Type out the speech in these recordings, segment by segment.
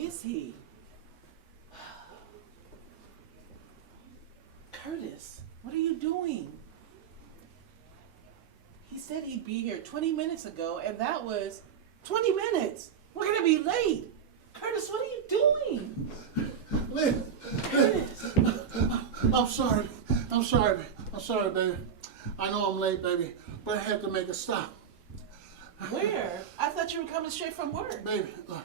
is he? Curtis, what are you doing? He said he'd be here 20 minutes ago, and that was 20 minutes. We're going to be late. Curtis, what are you doing? Lynn, Curtis. I'm sorry. I'm sorry, baby. I know I'm late, baby, but I had to make a stop. Where? I thought you were coming straight from work. Baby, look,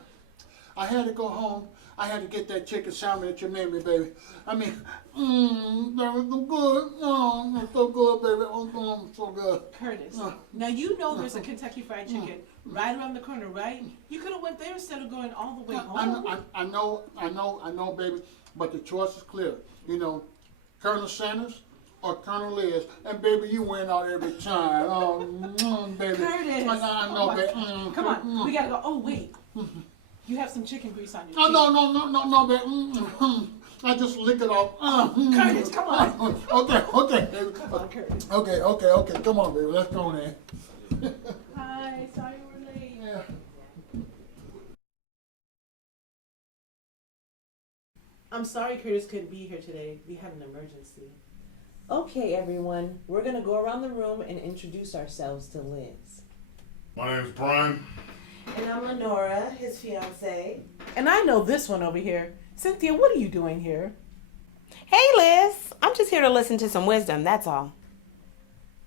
I had to go home. I had to get that chicken sandwich that you made me, baby. I mean, that was so good. Oh, it's so good, baby. Oh, so good. Curtis, now you know there's a Kentucky Fried Chicken right around the corner, right? You could have went there instead of going all the way home. I know, baby, but the choice is clear. You know, Colonel Sanders or Colonel Liz, and baby, you win out every time. Oh, baby. Curtis. I know, baby. Come on, we gotta go. Oh, wait. You have some chicken grease on your Oh, teeth. no, baby. I just lick it off. Curtis, come on. Okay, baby. Come on, Curtis. Okay. Come on, baby. Let's go then. Hi, sorry we're late. Yeah. I'm sorry Curtis couldn't be here today. We had an emergency. Okay, everyone, we're going to go around the room and introduce ourselves to Liz. My name's Brian. And I'm Lenora, his fiance. And I know this one over here. Cynthia, what are you doing here? Hey, Liz. I'm just here to listen to some wisdom, that's all.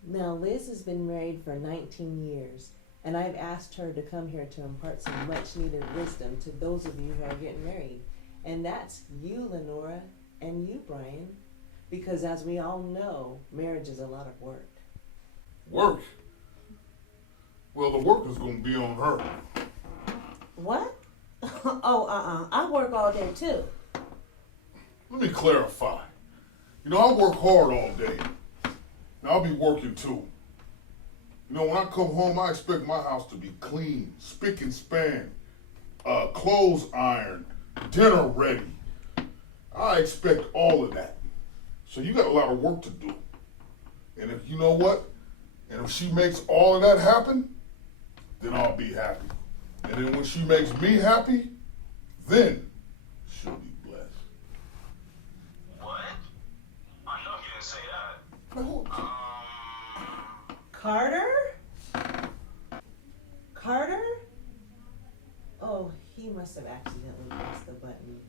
Now, Liz has been married for 19 years, and I've asked her to come here to impart some much-needed wisdom to those of you who are getting married. And that's you, Lenora, and you, Brian. Because as we all know, marriage is a lot of work. Work? Well, the work is going to be on her. What? I work all day too. Let me clarify. You know, I work hard all day. Now, I'll be working too. You know, when I come home, I expect my house to be clean, spick and span, clothes ironed, dinner ready. I expect all of that. So you got a lot of work to do. And if you know what? And if she makes all of that happen, then I'll be happy. And then when she makes me happy, then she'll be blessed. What? I know you didn't say that. Carter? Carter? Oh, he must have accidentally pressed the button.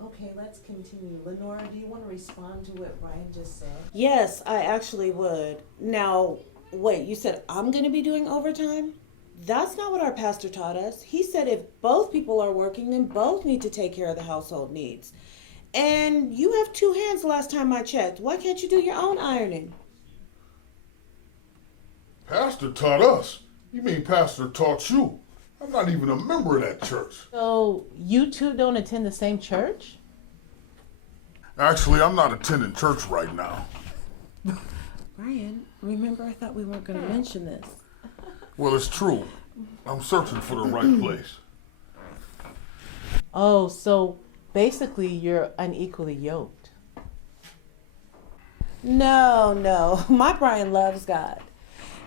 Okay, let's continue. Lenora, do you want to respond to what Brian just said? Yes, I actually would. Now, wait, you said I'm going to be doing overtime? That's not what our pastor taught us. He said if both people are working, then both need to take care of the household needs. And you have two hands last time I checked. Why can't you do your own ironing? Pastor taught us. You mean Pastor taught you? I'm not even a member of that church. So you two don't attend the same church? Actually, I'm not attending church right now. Brian, remember I thought we weren't going to mention this. Well, it's true. I'm searching for the right place. Oh, so basically you're unequally yoked. No. My Brian loves God.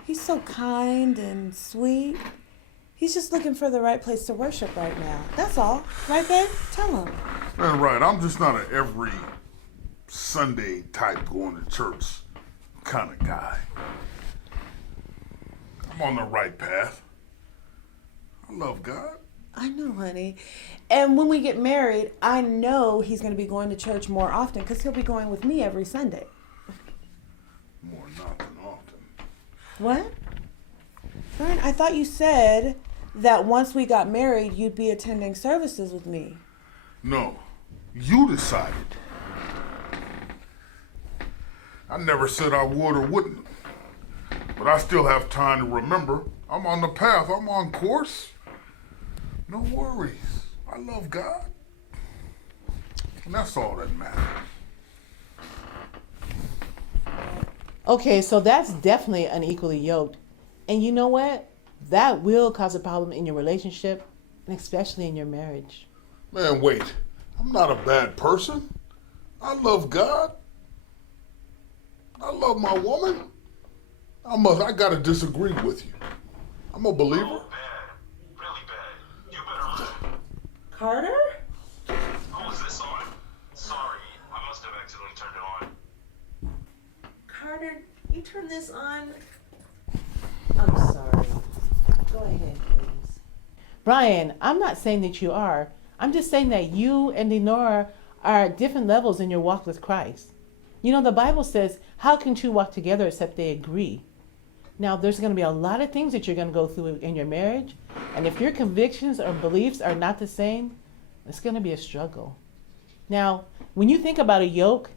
He's so kind and sweet. He's just looking for the right place to worship right now. That's all. Right, babe? Tell him. Man, right. I'm just not an every Sunday type going to church kind of guy. I'm on the right path. I love God. I know, honey. And when we get married, I know he's going to be going to church more often because he'll be going with me every Sunday. More not than often. What? Brian, I thought you said that once we got married, you'd be attending services with me. No, you decided. I never said I would or wouldn't. But I still have time to remember. I'm on the path. I'm on course. No worries. I love God. And that's all that matters. Okay, so that's definitely unequally yoked. And you know what? That will cause a problem in your relationship, and especially in your marriage. Man, wait. I'm not a bad person. I love God. I love my woman. I gotta disagree with you. I'm a believer. Oh, bad. Really bad. You better run. Carter? Oh, is this on? Sorry, I must have accidentally turned it on. Carter, you turn this on? I'm sorry. Go ahead, please. Brian, I'm not saying that you are. I'm just saying that you and Lenora are at different levels in your walk with Christ. You know, the Bible says, how can two walk together except they agree? Now, there's going to be a lot of things that you're going to go through in your marriage. And if your convictions or beliefs are not the same, it's going to be a struggle. Now, when you think about a yoke,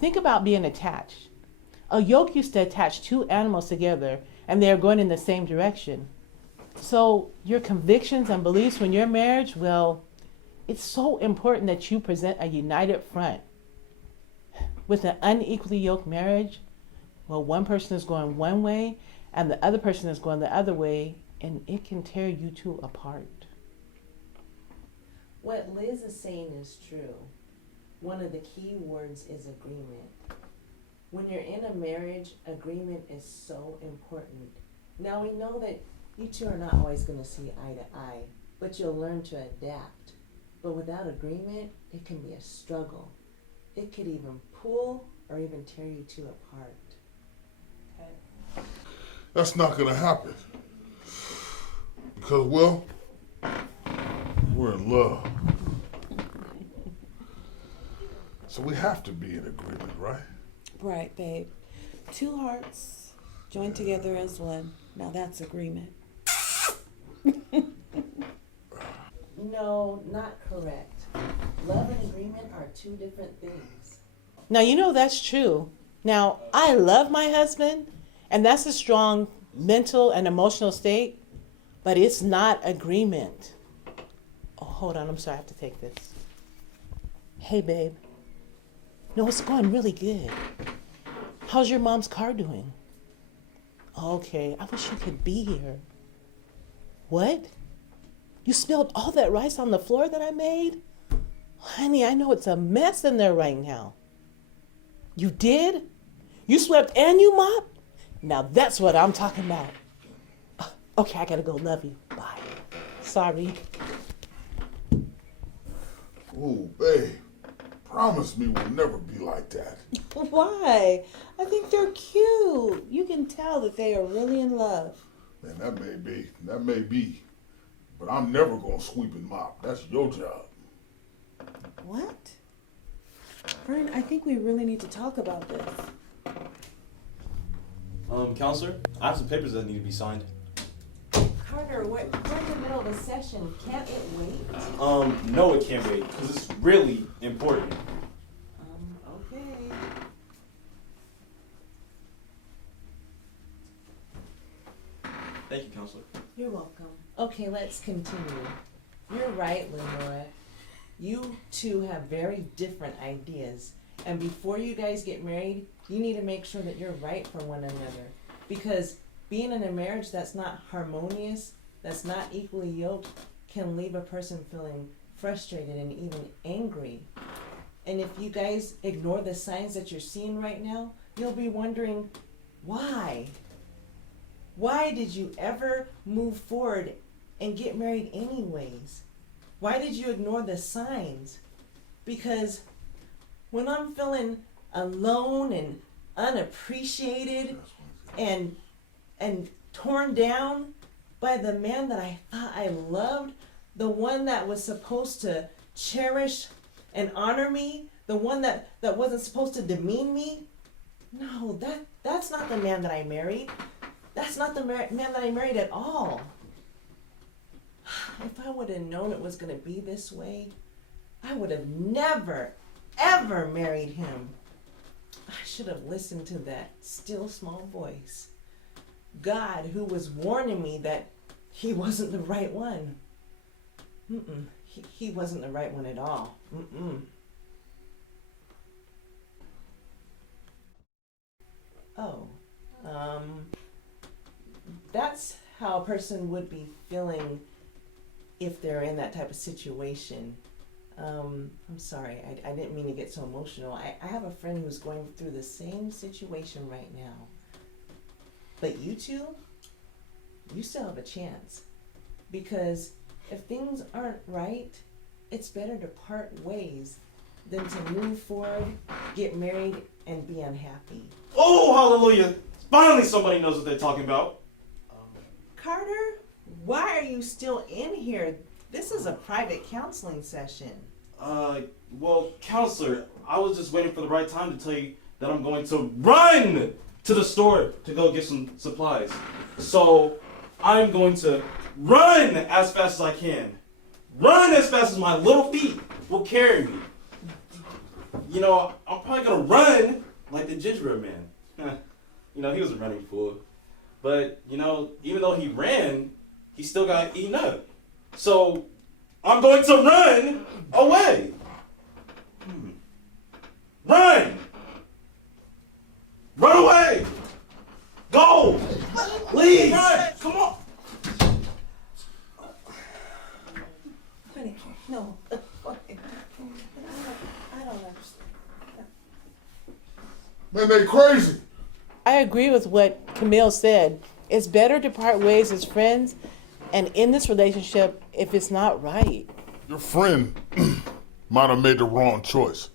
think about being attached. A yoke used to attach two animals together and they're going in the same direction. So your convictions and beliefs when you're married, well, it's so important that you present a united front. With an unequally yoked marriage, well, one person is going one way and the other person is going the other way, and it can tear you two apart. What Liz is saying is true. One of the key words is agreement. When you're in a marriage, agreement is so important. Now we know that you two are not always going to see eye to eye, but you'll learn to adapt. But without agreement, it can be a struggle. It could even pull or even tear you two apart. That's not gonna happen. Because, well, we're in love. So we have to be in agreement, right? Right, babe. Two hearts joined together as one. Now that's agreement. No, not correct. Love and agreement are two different things. Now, you know that's true. Now, I love my husband, and that's a strong mental and emotional state, but it's not agreement. Oh, hold on. I'm sorry. I have to take this. Hey, babe. No, it's going really good. How's your mom's car doing? Okay. I wish you could be here. What? You spilled all that rice on the floor that I made? Honey, I know it's a mess in there right now. You did? You swept and you mopped? Now that's what I'm talking about. Okay, I gotta go. Love you. Bye. Sorry. Ooh, babe. Promise me we'll never be like that. Why? I think they're cute. You can tell that they are really in love. Man, that may be. But I'm never gonna sweep and mop. That's your job. What? Brian, I think we really need to talk about this. Counselor, I have some papers that need to be signed. Carter, we're in the middle of a session. Can't it wait? No, it can't wait, because it's really important. Okay. Thank you, Counselor. You're welcome. Okay, let's continue. You're right, Lenora. You two have very different ideas. And before you guys get married, you need to make sure that you're right for one another. Because being in a marriage that's not harmonious, that's not equally yoked, can leave a person feeling frustrated and even angry. And if you guys ignore the signs that you're seeing right now, you'll be wondering, why? Why did you ever move forward and get married anyways? Why did you ignore the signs? Because when I'm feeling alone and unappreciated and torn down by the man that I thought I loved, the one that was supposed to cherish and honor me, the one that wasn't supposed to demean me, no, that's not the man that I married. That's not the man that I married at all. If I would have known it was going to be this way, I would have never, ever married him. I should have listened to that still small voice. God, who was warning me that he wasn't the right one. He wasn't the right one at all. Oh, that's how a person would be feeling if they're in that type of situation. I'm sorry, I didn't mean to get so emotional. I have a friend who's going through the same situation right now. But you two, you still have a chance. Because if things aren't right, it's better to part ways than to move forward, get married, and be unhappy. Oh, hallelujah. Finally somebody knows what they're talking about. Carter, why are you still in here? This is a private counseling session. Well, counselor, I was just waiting for the right time to tell you that I'm going to run to the store to go get some supplies. So, I'm going to run as fast as I can. Run as fast as my little feet will carry me. You know, I'm probably gonna run like the gingerbread man. You know, he was a running fool. But, you know, even though he ran, he still got eaten up. So, I'm going to run away. Run! Run away! Go! Please! Come on! Honey, no. I don't understand. Man, they crazy. I agree with what Camille said. It's better to part ways as friends and in this relationship if it's not right. Your friend might have made the wrong choice.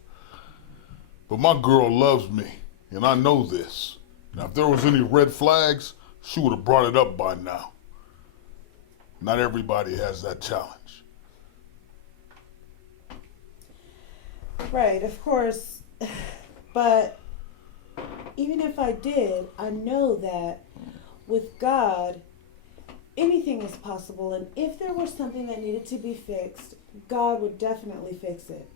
But my girl loves me, and I know this. Now, if there was any red flags, she would have brought it up by now. Not everybody has that challenge. Right, of course. But even if I did, I know that with God, anything is possible. And if there was something that needed to be fixed, God would definitely fix it.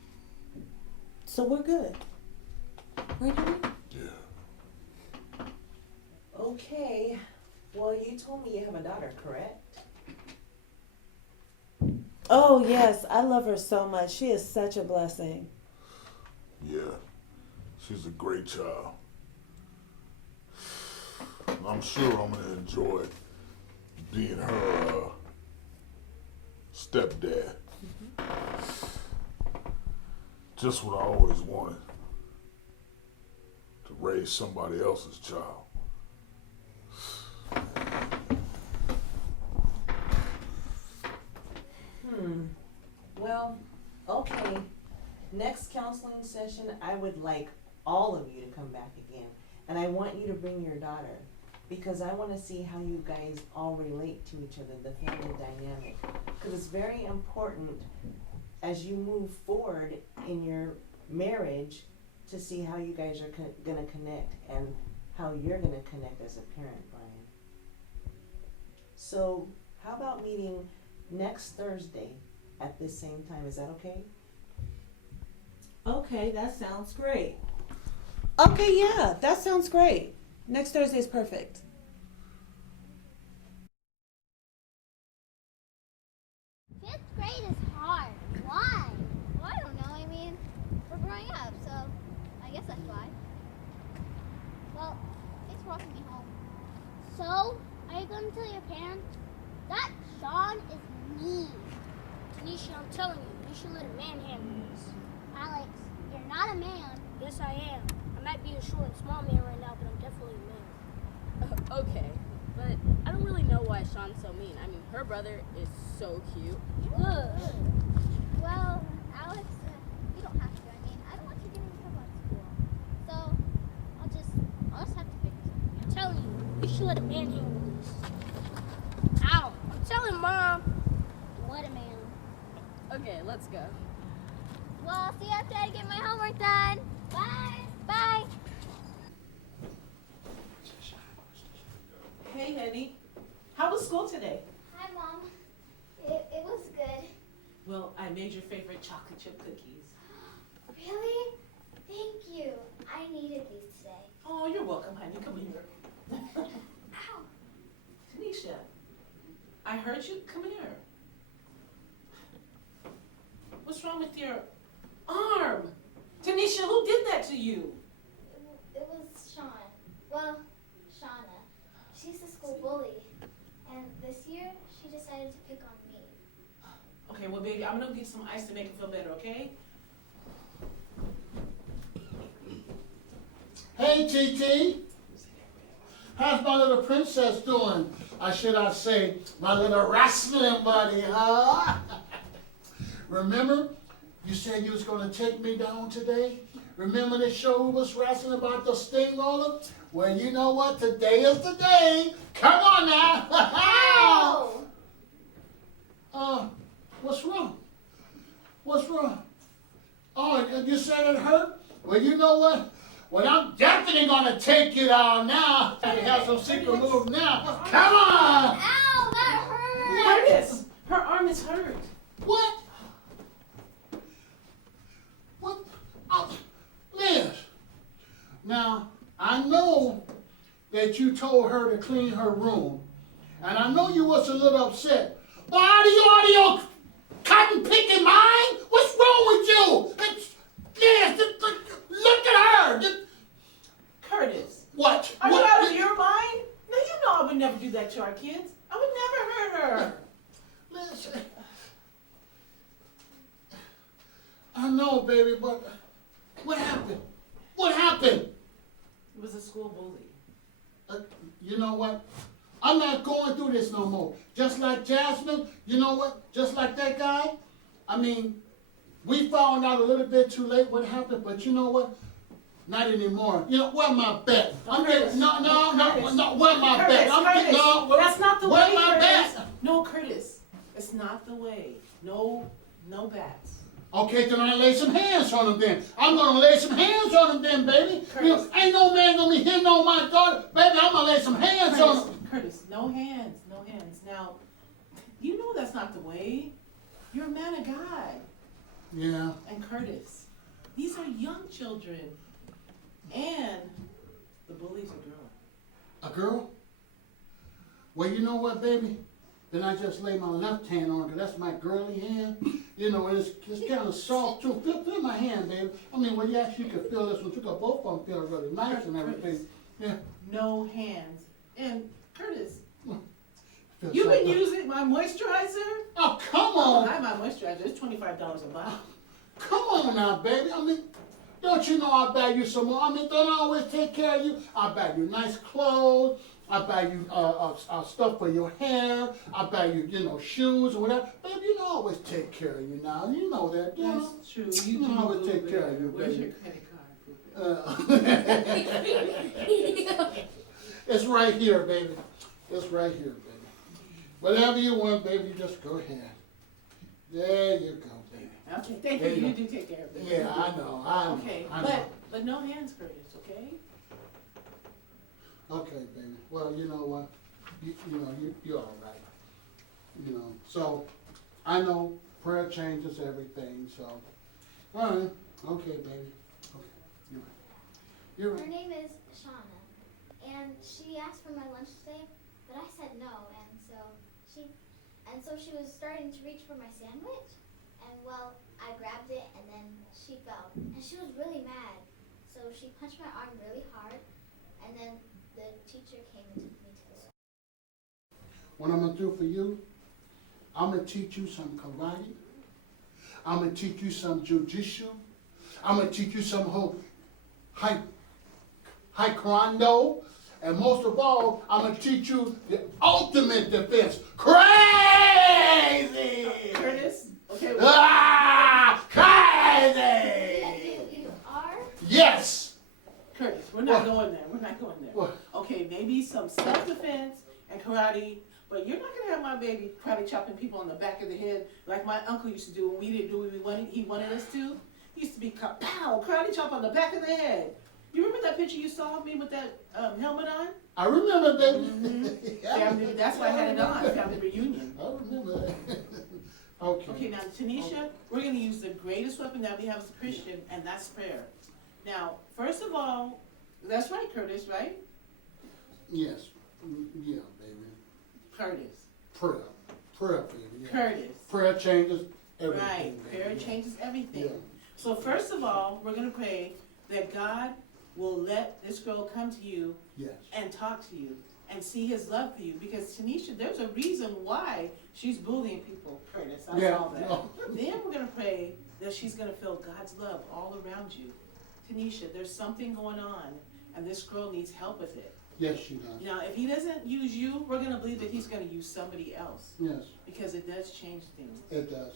So we're good. Right, honey? Yeah. Okay. Well, you told me you have a daughter, correct? Oh, yes. I love her so much. She is such a blessing. Yeah. She's a great child. I'm sure I'm going to enjoy being her stepdad. Just what I always wanted. To raise somebody else's child. Well, okay. Next counseling session, I would like all of you to come back again. And I want you to bring your daughter. Because I want to see how you guys all relate to each other, the family dynamic. Because it's very important as you move forward in your marriage to see how you guys are going to connect and how you're going to connect as a parent, Brian. So how about meeting next Thursday at this same time? Is that okay? Okay, that sounds great. Okay, yeah, that sounds great. Next Thursday is perfect. Fifth grade is hard. Why? Well, I don't know. I mean, we're growing up, so I guess that's why. Well, thanks for walking me home. So, are you going to tell your parents that Sean is mean? Tanisha, I'm telling you, you should let a man handle this. Alex, you're not a man. Yes, I am. I might be a short and small man right now, but I'm definitely a man. Okay, but I don't really know why Sean's so mean. I mean, her brother is so cute. Ugh. Well, Alex, you don't have to. I mean, I don't want you getting in trouble at school. So, I'll just have to figure something out. I'm telling you, you should let a man handle this. Ow! I'm telling Mom. What a man. Okay, let's go. Well, see you after I get my homework done. Bye. Bye. Hey, honey. How was school today? Hi, Mom. It was good. Well, I made your favorite chocolate chip cookies. Really? Thank you. I needed these today. Oh, you're welcome, honey. Come here. Ow. Tanisha, I heard you. Come here. What's wrong with your arm? Tanisha, who did that to you? It was Sean. Well, Shauna. She's the school bully. And this year, she decided to pick on me. Okay, well, baby, I'm gonna get some ice to make it feel better, okay? Hey, TT. How's my little princess doing? Or should I say, my little wrestling buddy, huh? Remember, you said you was gonna take me down today? Remember the show we was wrestling about the steamroller? Well, you know what? Today is the day. Come on now. Ow! What's wrong? What's wrong? Oh, you said it hurt? Well, you know what? Well, I'm definitely gonna take you down now. I have some secret move now. Come on! Ow! That hurt! Curtis, her arm is hurt. What? What? Oh, Liz. Now, I know that you told her to clean her room, and I know you was a little upset. But are you cotton picking mine? What's wrong with you? Liz, look at her. Curtis, What? are What? you out of your mind? Now you know I would never do that to our kids. I would never hurt her. Liz, I know, baby, but what happened? What happened? It was a school bully. You know what? I'm not going through this no more. Just like Jasmine, you know what? Just like that guy. I mean, we found out a little bit too late what happened, but you know what? Not anymore. You know, where my bet? I'm getting, no, where my bet? I'm getting, no, That's not the where way, my Curtis. bet? No, Curtis, it's not the way. No bats. Okay, then I lay some hands on him then. I'm gonna lay some hands on him then, baby. You know, Curtis. ain't no man gonna be hitting on my daughter. Baby, I'm gonna lay some hands on him. Curtis, no hands, no hands. Now, you know that's not the way. You're a man of God. Yeah. And Curtis, these are young children. And the bully's a girl. A girl? Well, you know what, baby? Then I just lay my left hand on it, 'cause that's my girly hand. You know, and it's kind of soft too. Feel my hand, baby. I mean, well, you actually could feel this one too, 'cause both of them feel really nice and everything. Yeah. No hands. And Curtis, Feels you've like been a- using my moisturizer? Oh, come I on. buy my moisturizer. It's $25 a bottle. Come on now, baby. I mean, don't you know I buy you some more? I mean, don't I always take care of you? I buy you nice clothes. I buy you stuff for your hair. I buy you, you know, shoes or whatever. Baby, you know I always take care of you now. You know that, you know? That's true. You know I always take care of you, Where's baby. your credit card? It's right here, baby. It's right here, baby. Whatever you want, baby, just go ahead. There you go, baby. Okay, thank There you. you You go. do take care of it. Yeah, I know. Okay, I know. but no hands, Curtis, okay? Okay, baby. Well, you know what? You're all right. You know, so I know prayer changes everything. So, all right. Okay, baby. Okay, you're right. You're Her right. name is Shauna, and she asked for my lunch today, but I said no, and so she was starting to reach for my sandwich, and well, I grabbed it, and then she fell, and she was really mad, so she punched my arm really hard, and then the teacher came and took me to the school. What I'm gonna do for you? I'm gonna teach you some karate. I'm gonna teach you some jujitsu. I'm gonna teach you some whole taekwondo. And most of all, I'm gonna teach you the ultimate defense. Crazy! Curtis, okay. Crazy! You are? Yes! Curtis, we're not What? going there. We're not going there. What? Okay, maybe some self-defense and karate, but you're not gonna have my baby karate chopping people on the back of the head like my uncle used to do when we didn't do what he wanted us to. He used to be pow, karate chop on the back of the head. You remember that picture you saw of me with that helmet on? I remember, baby. Family, that's why I had it on, family reunion. I remember that. Okay. Okay, now Tanisha, we're gonna use the greatest weapon that we have as a Christian, and that's prayer. Now, first of all, that's right, Curtis, right? Yes. Yeah, baby. Curtis. Prayer, baby. Yeah. Curtis. Prayer changes everything. Right, baby. prayer Yeah. changes everything. Yeah. So first of all, we're gonna pray that God will let this girl come to you Yes. and talk to you and see his love for you. Because Tanisha, there's a reason why she's bullying people, Curtis. I saw that. No. Then we're gonna pray that she's gonna feel God's love all around you. Tanisha, there's something going on and this girl needs help with it. Yes, she does. Now, if he doesn't use you, we're gonna believe that he's gonna use somebody else. Yes, Because it does change things. it does.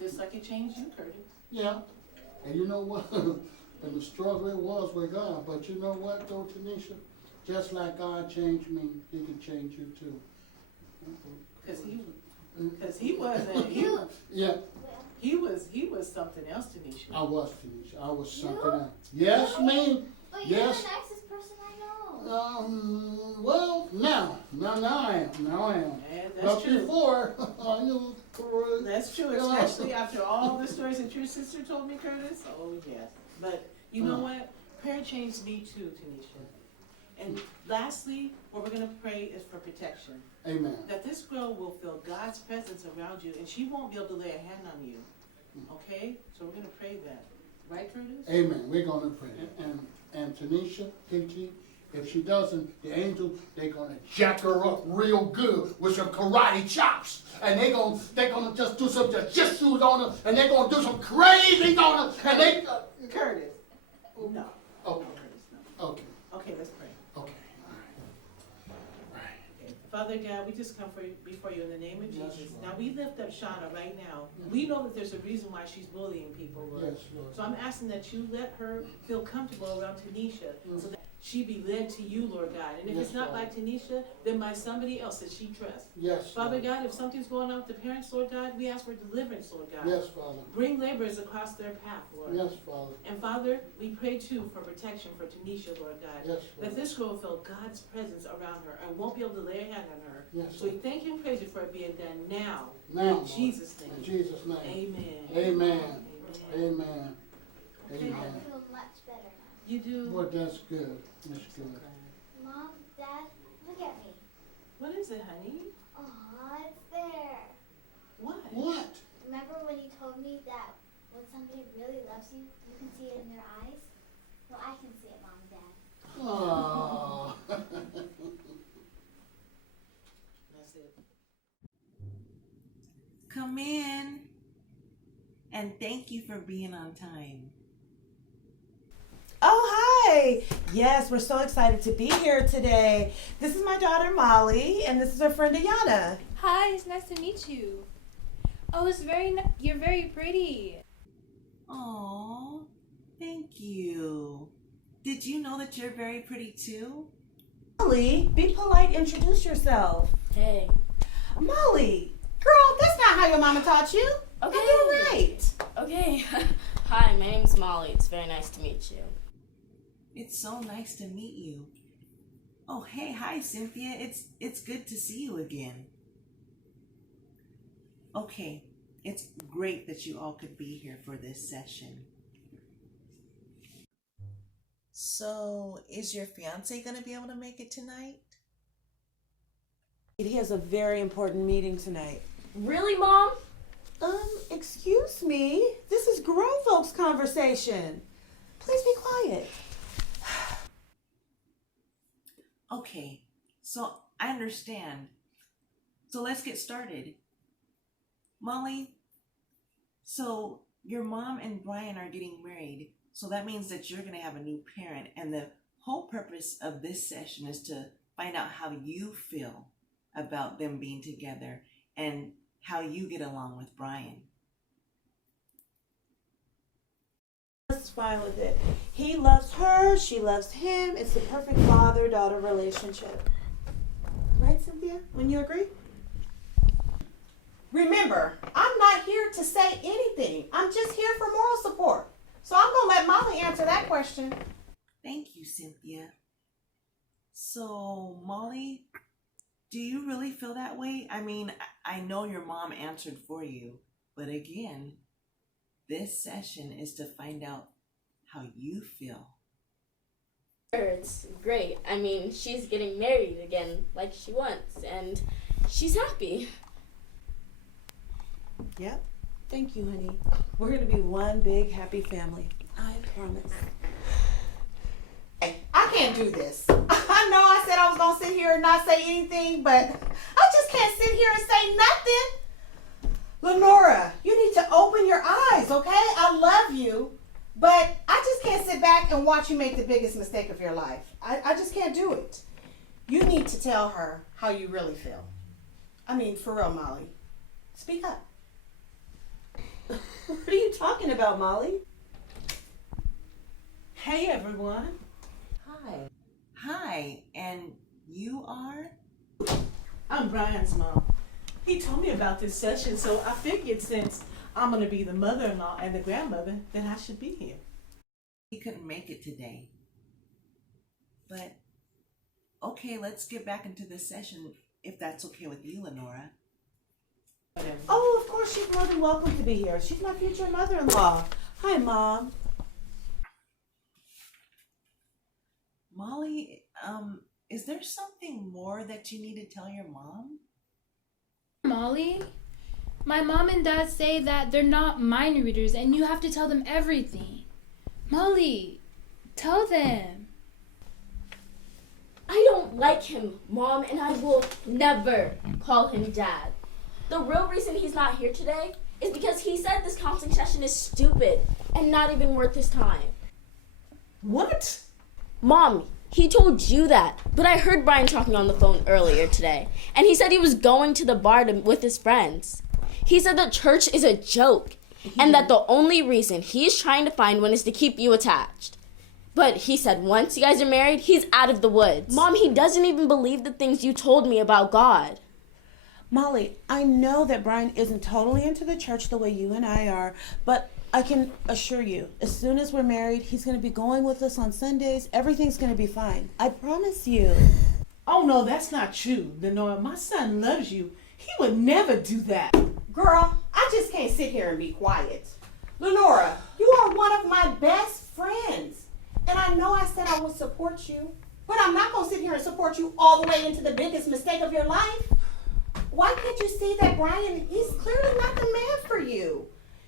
Just like it changed you, Curtis. Yeah, and you know what? And the struggle it was with God, but you know what though, Tanisha? Just like God changed me, He can change you too. Because he wasn't. Yeah, He was something else, Tanisha. I was, Tanisha. I was something else. Yes, me. But you're Yes. the nicest person I know. Well, now I am. Now I am. Yeah, that's But true. before, you were. That's true, especially after all the stories that your sister told me, Curtis. Oh, yes. But you know what? Prayer changed me too, Tanisha. And lastly, what we're going to pray is for protection. Amen. That this girl will feel God's presence around you and she won't be able to lay a hand on you. Okay? So we're going to pray that. Right, Curtis? Amen. We're going to pray. And Tanisha, TT, if she doesn't, the angels, they're going to jack her up real good with some karate chops. And they're gonna just do some jiu-jitsu on her, and they're going to do some crazy on her, and they... Curtis. No. Okay. Curtis, no. Okay. Okay, let's pray. Okay. All right. Okay. Father God, we just come before you in the name of Yes, Jesus. Lord. Now we lift up Shauna right now. We know that there's a reason why she's bullying people, Lord. Yes, Lord. So I'm asking that you let her feel comfortable around Tanisha so that she be led to you, Lord God. And if Yes, it's not Lord. by Tanisha, then by somebody else that she trusts. Yes, Father Lord. God, if something's going on with the parents, Lord God, we ask for deliverance, Lord God. Yes, Father. Bring laborers across their path, Lord. Yes, Father. And Father, we pray too for protection for Tanisha, Lord God. Yes, That Lord. this girl will feel God's presence around her and won't be able to lay a hand on her. Yes, So we Lord. thank you and praise you for it being done now. Now, In Lord. Jesus' name. In Jesus' name. Amen. Amen. Amen. Amen. Okay. Amen. I feel much better now. You do. Well, that's good. That's good. Mom, Dad, look at me. What is it, honey? Aw, it's there. What? What? Remember when you told me that when somebody really loves you, you can see it in their eyes? Well, I can see it, Mom and Dad. Oh. That's it. Come in. And thank you for being on time. Oh, hi. Yes, we're so excited to be here today. This is my daughter, Molly, and this is her friend, Ayana. Hi, it's nice to meet you. Oh, it's you're very pretty. Oh, thank you. Did you know that you're very pretty too? Molly, be polite, introduce yourself. Hey. Molly, girl, that's not how your mama taught you. Okay. You're right. Okay. Hi, my name's Molly. It's very nice to meet you. It's so nice to meet you. Oh, hey, hi, Cynthia. It's good to see you again. Okay, it's great that you all could be here for this session. So, is your fiance going to be able to make it tonight? He has a very important meeting tonight. Really, Mom? Excuse me. This is grown folks' conversation. Please be quiet. Okay, so I understand. So let's get started. Molly, so your mom and Brian are getting married, so that means that you're going to have a new parent, and the whole purpose of this session is to find out how you feel about them being together and how you get along with Brian. Let's fine with it. He loves her, she loves him. It's the perfect father-daughter relationship. Right, Cynthia? Wouldn't you agree? Remember, I'm not here to say anything. I'm just here for moral support. So I'm going to let Molly answer that question. Thank you, Cynthia. So, Molly, do you really feel that way? I mean, I know your mom answered for you, but again, this session is to find out how you feel. It's great. I mean, she's getting married again like she wants, and she's happy. Yep. Thank you, honey. We're going to be one big happy family. I promise. I can't do this. I know I said I was going to sit here and not say anything, but I just can't sit here and say nothing. Lenora, you need to open your eyes, okay? I love you, but I just can't sit back and watch you make the biggest mistake of your life. I just can't do it. You need to tell her how you really feel. I mean, for real, Molly. Speak up. talking about, Molly? Hey, everyone. Hi. Hi, and you are? I'm Brian's mom. He told me about this session, so I figured since I'm going to be the mother-in-law and the grandmother, then I should be here. He couldn't make it today. But, okay, let's get back into this session, if that's okay with you, Lenora. Oh, of course, she's more than welcome to be here. She's my future mother-in-law. Hi, Mom. Molly, is there something more that you need to tell your mom? Molly, my mom and dad say that they're not mind readers and you have to tell them everything. Molly, tell them. I don't like him, Mom, and I will never call him Dad. The real reason he's not here today is because he said this counseling session is stupid and not even worth his time. What? Mom, he told you that, but I heard Brian talking on the phone earlier today, and he said he was going to the bar with his friends. He said that church is a joke, and that the only reason he's trying to find one is to keep you attached. But he said once you guys are married, he's out of the woods. Mom, he doesn't even believe the things you told me about God. Molly, I know that Brian isn't totally into the church the way you and I are, but I can assure you, as soon as we're married, he's going to be going with us on Sundays. Everything's going to be fine. I promise you. Oh, no, that's not true, Lenora. My son loves you. He would never do that. Girl, I just can't sit here and be quiet. Lenora, you are one of my best friends. And I know I said I would support you, but I'm not going to sit here and support you all the way into the biggest mistake of your life. Why can't you see that Brian, he's clearly not the man for you?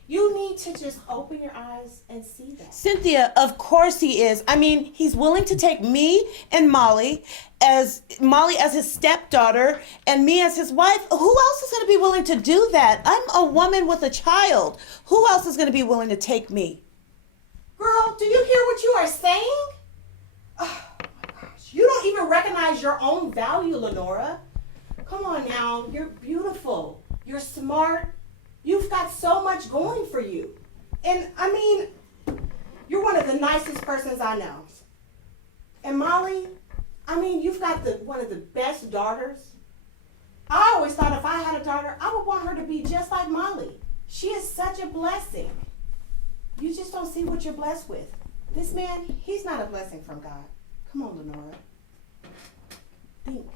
You need to just open your eyes and see that. Cynthia, of course he is. I mean, he's willing to take me and Molly as his stepdaughter and me as his wife. Who else is going to be willing to do that? I'm a woman with a child. Who else is going to be willing to take me? Girl, do you hear what you are saying? Oh my gosh. You don't even recognize your own value, Lenora. Come on now, you're beautiful. You're smart. You've got so much going for you. And I mean, you're one of the nicest persons I know. And Molly, I mean, you've got one of the best daughters. I always thought if I had a daughter, I would want her to be just like Molly. She is such a blessing. You just don't see what you're blessed with. This man, he's not a blessing from God. Come on, Lenora. Think.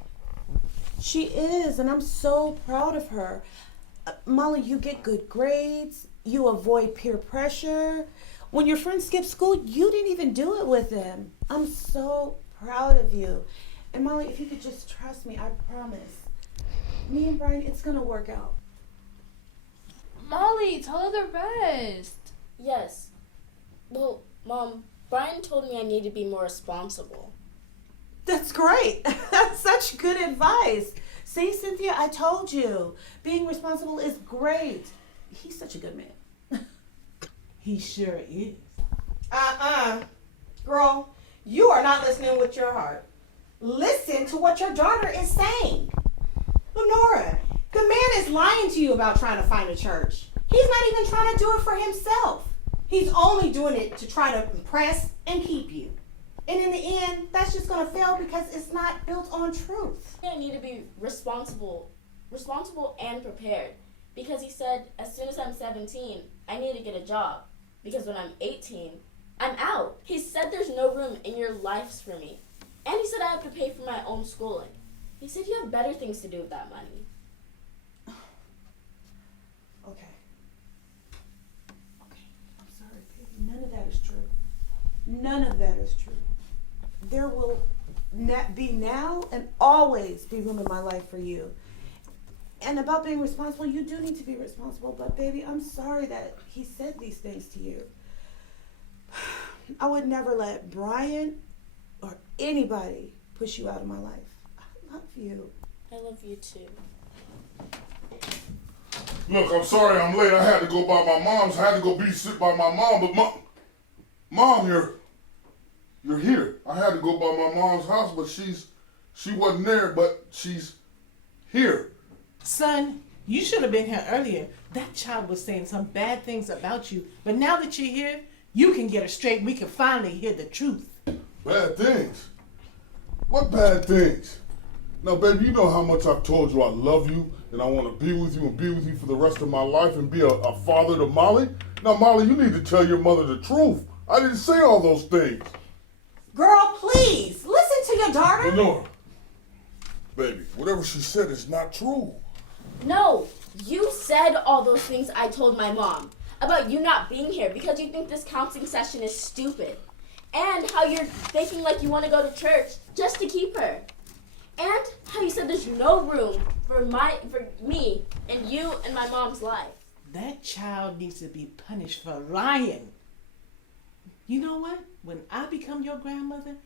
She is, and I'm so proud of her. Molly, you get good grades. You avoid peer pressure. When your friends skip school, you didn't even do it with them. I'm so proud of you. And Molly, if you could just trust me, I promise. Me and Brian, it's going to work out. Molly, tell her the rest. Yes. Well, Mom, Brian told me I need to be more responsible. That's great. That's such good advice. See, Cynthia, I told you. Being responsible is great. He's such a good man. He sure is. Girl, you are not listening with your heart. Listen to what your daughter is saying. Lenora, the man is lying to you about trying to find a church. He's not even trying to do it for himself. He's only doing it to try to impress and keep you. And in the end, that's just going to fail because it's not built on truth. I need to be responsible and prepared. Because he said, as soon as I'm 17, I need to get a job. Because when I'm 18, I'm out. He said there's no room in your lives for me. And he said I have to pay for my own schooling. He said you have better things to do with that money. Okay. I'm sorry, baby. None of that is true. None of that is true. There will be now and always be room in my life for you. And about being responsible, you do need to be responsible. But baby, I'm sorry that he said these things to you. I would never let Brian or anybody push you out of my life. I love you. I love you too. Look, I'm sorry I'm late. I had to go by my mom's. I had to go be sit by my mom. But Mom, you're here. I had to go by my mom's house, but she wasn't there, but she's here. Son, You should have been here earlier. That child was saying some bad things about you. But now that you're here, you can get her straight and we can finally hear the truth. Bad things? What bad things? Now, baby, you know how much I've told you I love you and I want to be with you and be with you for the rest of my life and be a father to Molly. Now, Molly, you need to tell your mother the truth. I didn't say all those things. Girl, please, listen to your daughter. Lenora, baby, whatever she said is not true. No, you said all those things I told my mom about you not being here because you think this counseling session is stupid. And how you're thinking like you want to go to church just to keep her. And how you said there's no room for me and you and my mom's life. That child needs to be punished for lying. You know what? When I become your grandmother,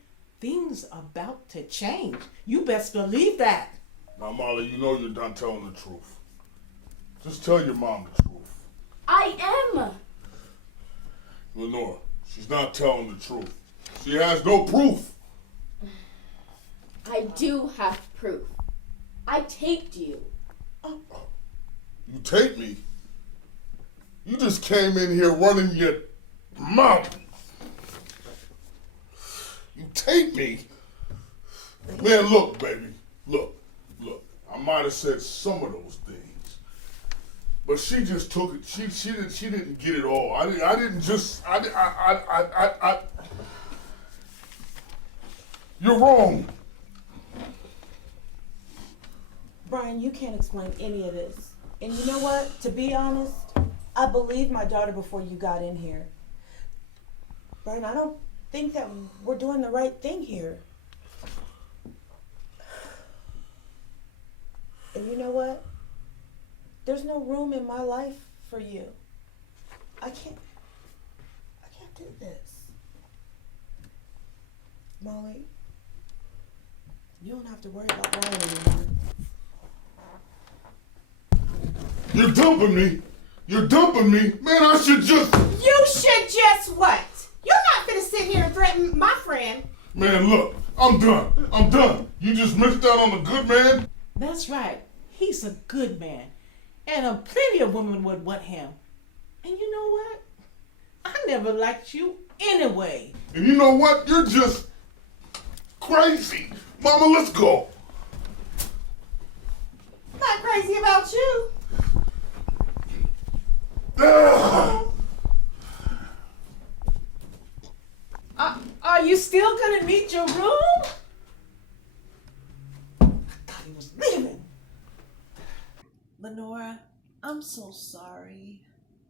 things are about to change. You best believe that. Now, Molly, you know you're not telling the truth. Just tell your mom the truth. I am. Lenora, she's not telling the truth. She has no proof. I do have proof. I taped you. You taped me? You just came in here running your mouth. You taped me? Man, look, baby. Look. I might have said some of those things. But she just took it. She didn't get it all. I didn't just. You're wrong. Brian, you can't explain any of this. And you know what? To be honest, I believed my daughter before you got in here. Brian, I don't think that we're doing the right thing here. And you know what? There's no room in my life for you. I can't do this. Molly, you don't have to worry about Brian anymore. You're dumping me. You're dumping me. Man, I should just. You should just what? You're not gonna sit here and threaten my friend. Man, look. I'm done. You just missed out on a good man. That's right. He's a good man. And plenty of women would want him. And you know what? I never liked you anyway. And you know what? You're just crazy. Mama, let's go. I'm not crazy about you. Are you still gonna meet your room? I thought he was leaving. Lenora, I'm so sorry,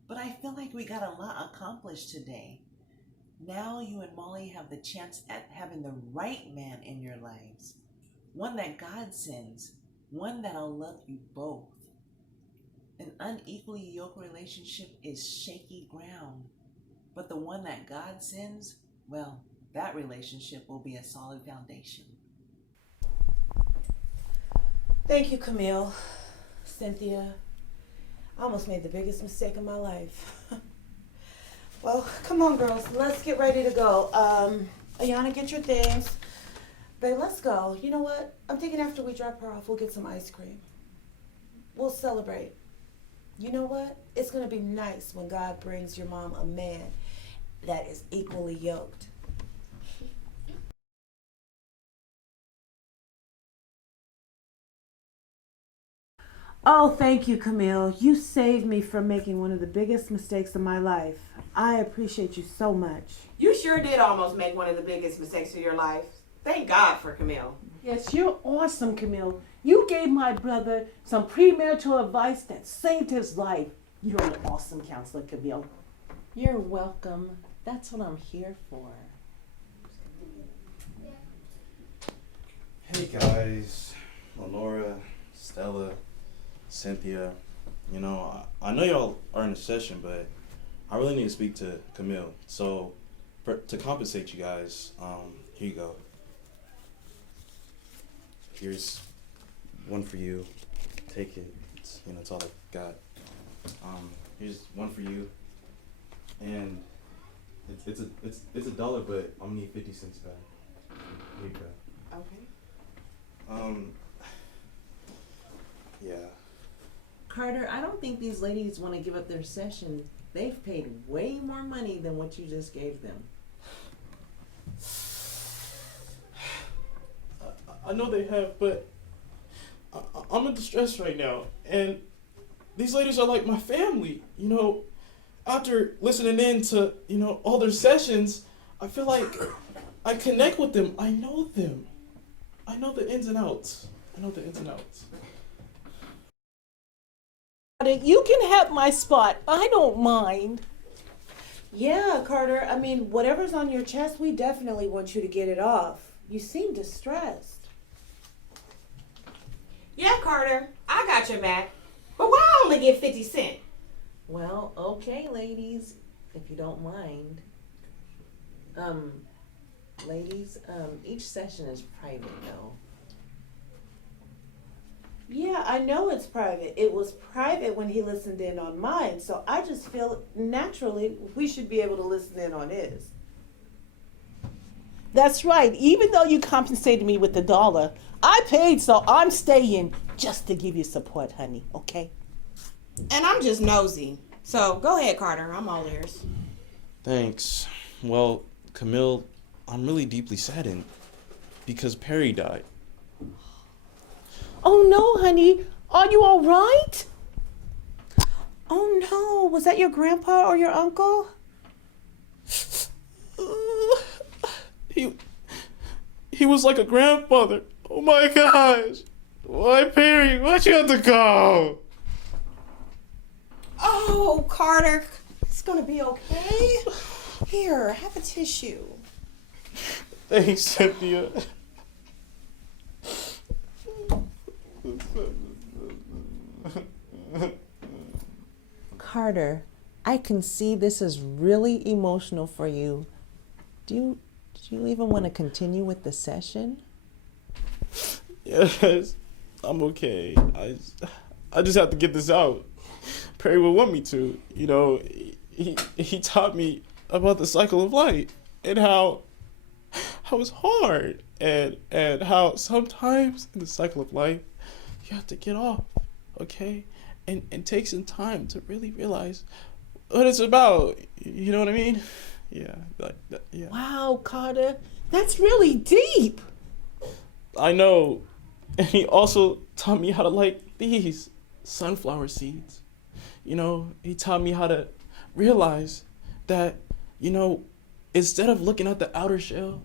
but I feel like we got a lot accomplished today. Now you and Molly have the chance at having the right man in your lives. One that God sends, one that'll love you both. An unequally yoked relationship is shaky ground, but the one that God sends, well, that relationship will be a solid foundation. Thank you, Camille. Cynthia, I almost made the biggest mistake of my life. Well, come on, girls. Let's get ready to go. Ayana, get your things. Babe, let's go. You know what? I'm thinking after we drop her off, we'll get some ice cream. We'll celebrate. You know what? It's going to be nice when God brings your mom a man that is equally yoked. Oh, thank you, Camille. You saved me from making one of the biggest mistakes of my life. I appreciate you so much. You sure did almost make one of the biggest mistakes of your life. Thank God for Camille. Yes, you're awesome, Camille. You gave my brother some premarital advice that saved his life. You're an awesome counselor, Camille. You're welcome. That's what I'm here for. Hey guys, Lenora, Stella, Cynthia. You know, I know y'all are in a session, but I really need to speak to Camille. So, to compensate you guys, here you go. Here's one for you. Take it. It's all I got. Here's one for you. And it's $1, but I'm gonna need 50 cents back. Here you go. Okay. Yeah. Carter, I don't think these ladies want to give up their session. They've paid way more money than what you just gave them. I know they have, but I'm in distress right now. And these ladies are like my family. You know, after listening in to, you know, all their sessions, I feel like I connect with them. I know them. I know the ins and outs. You can have my spot. I don't mind. Yeah, Carter. I mean, whatever's on your chest, we definitely want you to get it off. You seem distressed. Yeah, Carter, I got your back. But why I only get 50 cents? Well, okay, ladies, if you don't mind. Ladies, each session is private though. Yeah, I know it's private. It was private when he listened in on mine, so I just feel naturally we should be able to listen in on his. That's right. Even though you compensated me with $1, I paid, so I'm staying just to give you support, honey. Okay? And I'm just nosy. So go ahead, Carter. I'm all ears. Thanks. Well, Camille, I'm really deeply saddened because Perry died. Oh no, honey. Are you all right? Oh no, was that your grandpa or your uncle? He was like a grandfather. Oh my gosh. Why, Perry? Why'd you have to go? Oh, Carter, it's gonna be okay. Here, have a tissue. Thanks, Cynthia. Carter, I can see this is really emotional for you. Do you even want to continue with the session? Yes, I'm okay. I just have to get this out. Perry would want me to. You know, he taught me about the cycle of life and how it's hard and how sometimes in the cycle of life you have to get off, okay? And take some time to really realize what it's about. You know what I mean? Yeah, like that, yeah. Wow, Carter. That's really deep. I know. And he also taught me how to like these sunflower seeds. You know, he taught me how to realize that, you know, instead of looking at the outer shell,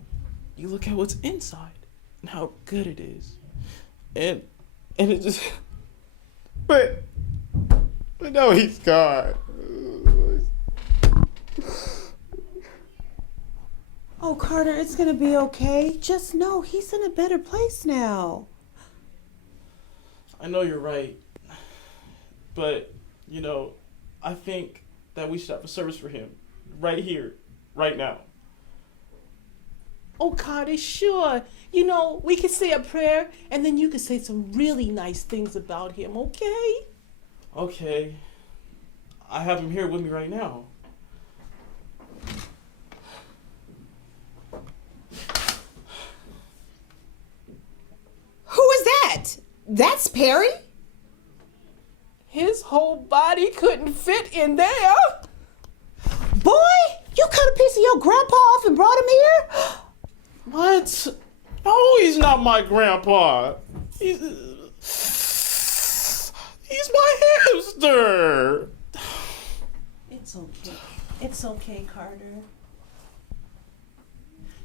you look at what's inside and how good it is. And it just but now he's gone. Oh, Carter, it's gonna be okay. Just know he's in a better place now. I know you're right. But, you know, I think that we should have a service for him right here, right now. Oh, Carter, sure. You know, we could say a prayer, and then you could say some really nice things about him, okay? Okay. I have him here with me right now. Who is that? That's Perry? His whole body couldn't fit in there. Boy, you cut a piece of your grandpa off and brought him here? What? No, he's not my grandpa. He's my hamster. It's okay. It's okay, Carter.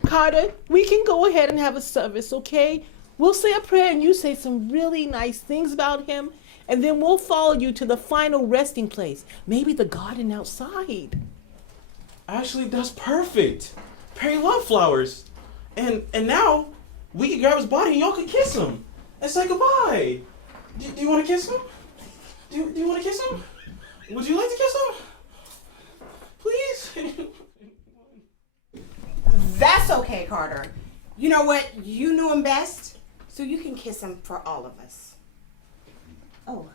Carter, we can go ahead and have a service, okay? We'll say a prayer and you say some really nice things about him, and then we'll follow you to the final resting place. Maybe the garden outside. Actually, that's perfect. Perry loved flowers. And now we can grab his body and y'all can kiss him and say goodbye. Do you want to kiss him? Do you want to kiss him? Would you like to kiss him? Please? That's okay, Carter. You know what? You knew him best, so you can kiss him for all of us. Oh,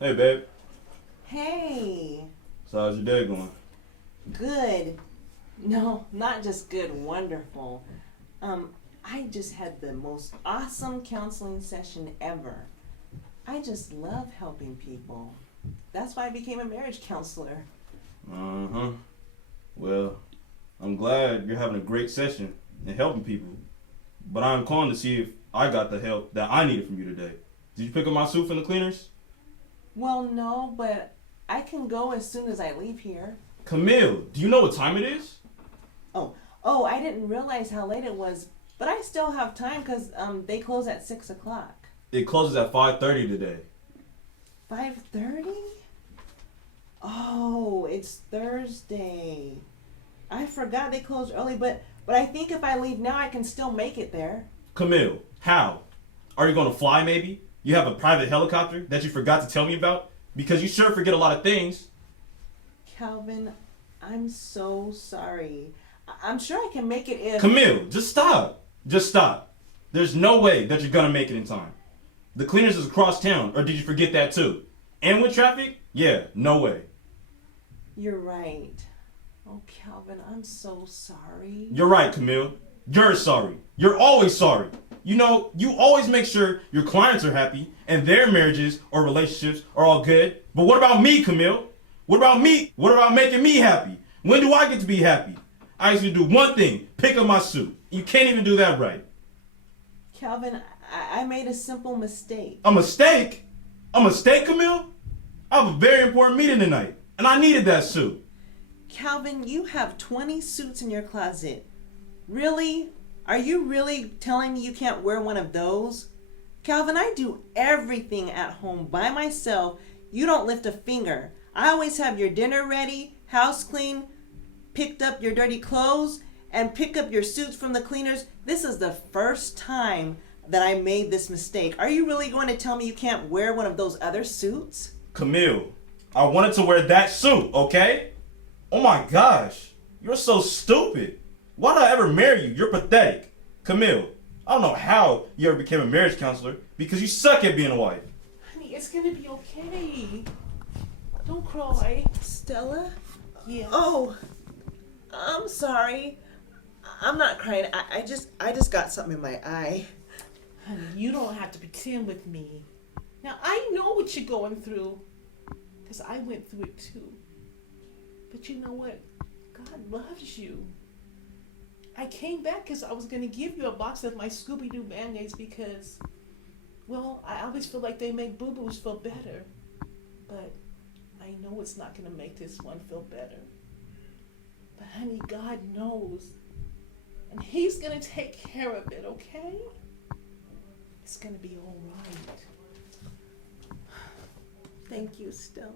Hey, babe. hey. So how's your day going? Good. No, not just good, wonderful. I just had the most awesome counseling session ever. I just love helping people. That's why I became a marriage counselor. Uh-huh. Well, I'm glad you're having a great session and helping people. But I'm calling to see if I got the help that I needed from you today. Did you pick up my suit from the cleaners? Well, no, but I can go as soon as I leave here. Camille, do you know what time it is? Oh, I didn't realize how late it was, but I still have time because they close at 6 o'clock. It closes at 5:30 today. 5:30? Oh, it's Thursday. I forgot they closed early, but I think if I leave now, I can still make it there. Camille, how? Are you going to fly maybe? You have a private helicopter that you forgot to tell me about? Because you sure forget a lot of things. Calvin, I'm so sorry. I'm sure I can make it if... Camille, just stop. Just stop. There's no way that you're going to make it in time. The cleaners is across town, or did you forget that too? And with traffic? Yeah, no way. You're right. Oh, Calvin, I'm so sorry. You're right, Camille. You're sorry. You're always sorry. You know, you always make sure your clients are happy and their marriages or relationships are all good. But what about me, Camille? What about me? What about making me happy? When do I get to be happy? I used to do one thing, pick up my suit. You can't even do that right. Calvin, I made a simple mistake. A mistake? A mistake, Camille? I have a very important meeting tonight, and I needed that suit. Calvin, you have 20 suits in your closet. Really? Are you really telling me you can't wear one of those? Calvin, I do everything at home by myself. You don't lift a finger. I always have your dinner ready, house clean, picked up your dirty clothes, and pick up your suits from the cleaners. This is the first time that I made this mistake. Are you really going to tell me you can't wear one of those other suits? Camille, I wanted to wear that suit, okay? Oh my gosh, you're so stupid. Why did I ever marry you? You're pathetic. Camille, I don't know how you ever became a marriage counselor because you suck at being a wife. Honey, it's gonna be okay. Don't cry. Stella? Yeah. Oh, I'm sorry. I'm not crying. I just got something in my eye. Honey, you don't have to pretend with me. Now, I know what you're going through, because I went through it too. But you know what? God loves you. I came back because I was going to give you a box of my Scooby-Doo Band-Aids because, well, I always feel like they make boo-boos feel better. But I know it's not going to make this one feel better. But honey, God knows. And He's going to take care of it, okay? It's going to be all right. Thank you, Stella.